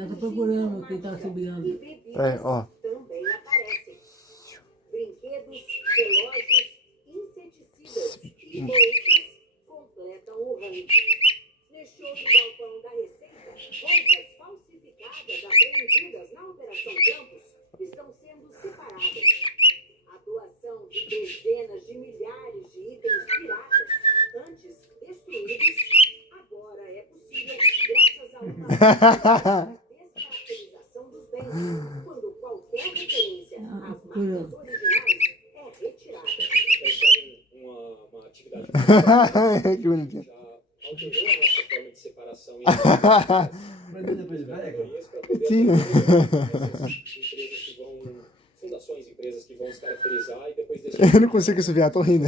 Ela tá procurando quem tá subindo. É, ó. Também aparecem. Brinquedos, relógios, inseticidas e bolsas completam o ranking. Neste outro galpão da Receita, roupas falsificadas apreendidas na Operação Campos estão sendo separadas. A doação de dezenas de milhares de itens piratas, antes destruídos, agora é possível graças a uma descaracterização dos bens, quando qualquer referência às marcas originais é retirada. Essa é uma atividade Que bonitinho. já alterou a nossa forma de separação em Mas depois vai, categorias para poder Sim. essas empresas que vão, fundações, empresas que vão se caracterizar e depois Eu não consigo subir, tô rindo.